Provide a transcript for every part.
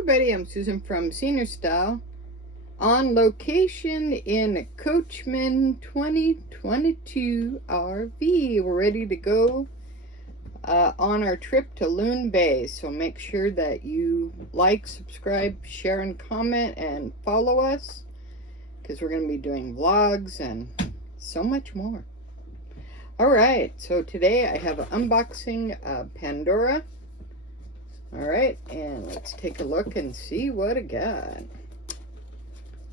everybody, I'm Susan from Senior Style, on location in Coachman 2022 RV. We're ready to go on our trip to Loon Bay, so make sure that you like, subscribe, share, and comment, and follow us, because we're going to be doing vlogs and so much more. Alright, so today I have an unboxing of Pandora. Alright, and let's take a look and see what I got.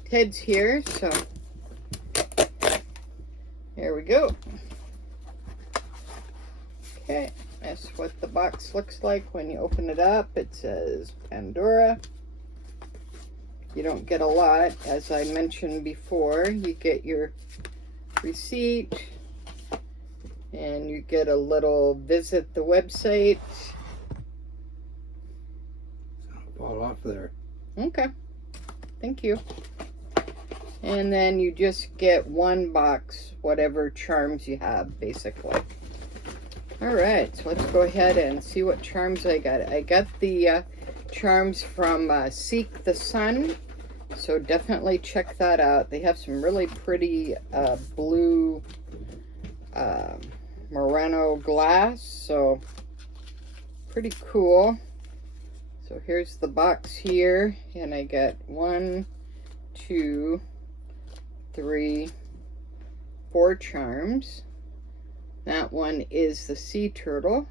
Ted's here, so here we go. Okay, that's what the box looks like when you open it up. It says Pandora. You don't get a lot, as I mentioned before. You get your receipt, and you get a little visit the website. Fall off there. Okay, thank you. And then you just get one box, whatever charms you have, basically. Alright, so let's go ahead and see what charms I got. I got the charms from Seek the Sun, so definitely check that out. They have some really pretty blue Murano glass, so pretty cool. So here's the box here, and I got 1, 2, 3, 4 charms. That one is the sea turtle.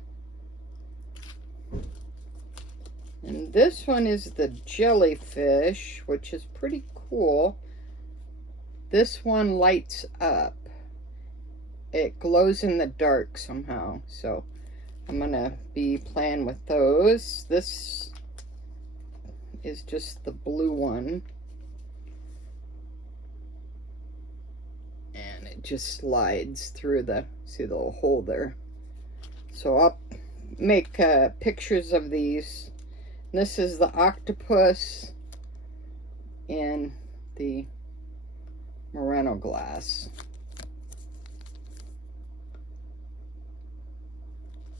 And this one is the jellyfish, which is pretty cool. This one lights up. It glows in the dark somehow, so I'm gonna be playing with those. This is just the blue one, and it just slides through the, see the little hole there. So I'll make pictures of these. This is the octopus in the Murano glass.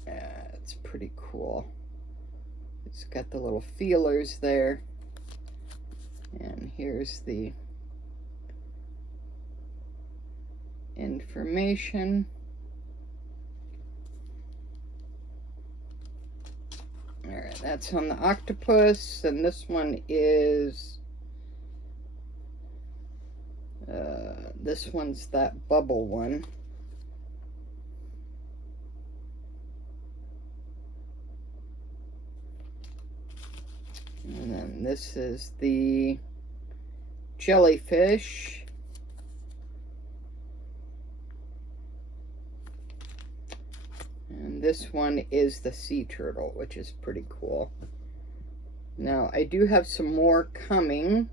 It's pretty cool. It's got the little feelers there, and here's the information. Alright, that's on the octopus, and this one is this one's that bubble one. And then this is the jellyfish. And this one is the sea turtle, which is pretty cool. Now, I do have some more coming,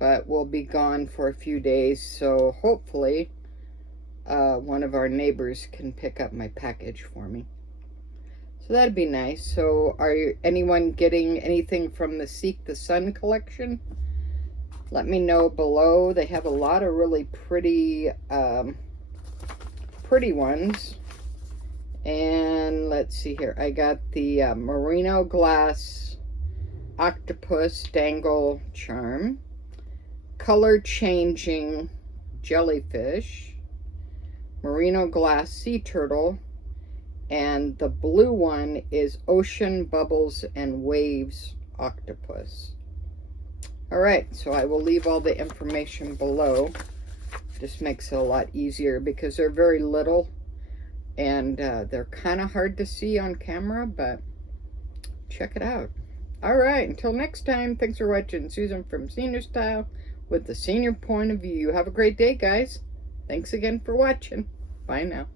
but we'll be gone for a few days, so hopefully one of our neighbors can pick up my package for me. So that'd be nice. So anyone getting anything from the Seek the Sun collection? Let me know below. They have a lot of really pretty ones. And let's see here. I got the Murano glass octopus dangle charm, color changing jellyfish, Murano glass sea turtle, and the blue one is Ocean Bubbles and Waves Octopus. Alright, so I will leave all the information below. Just makes it a lot easier because they're very little, and they're kind of hard to see on camera, but check it out. Alright, until next time, thanks for watching. Susan from Senior Style with the senior point of view. Have a great day, guys. Thanks again for watching. Bye now.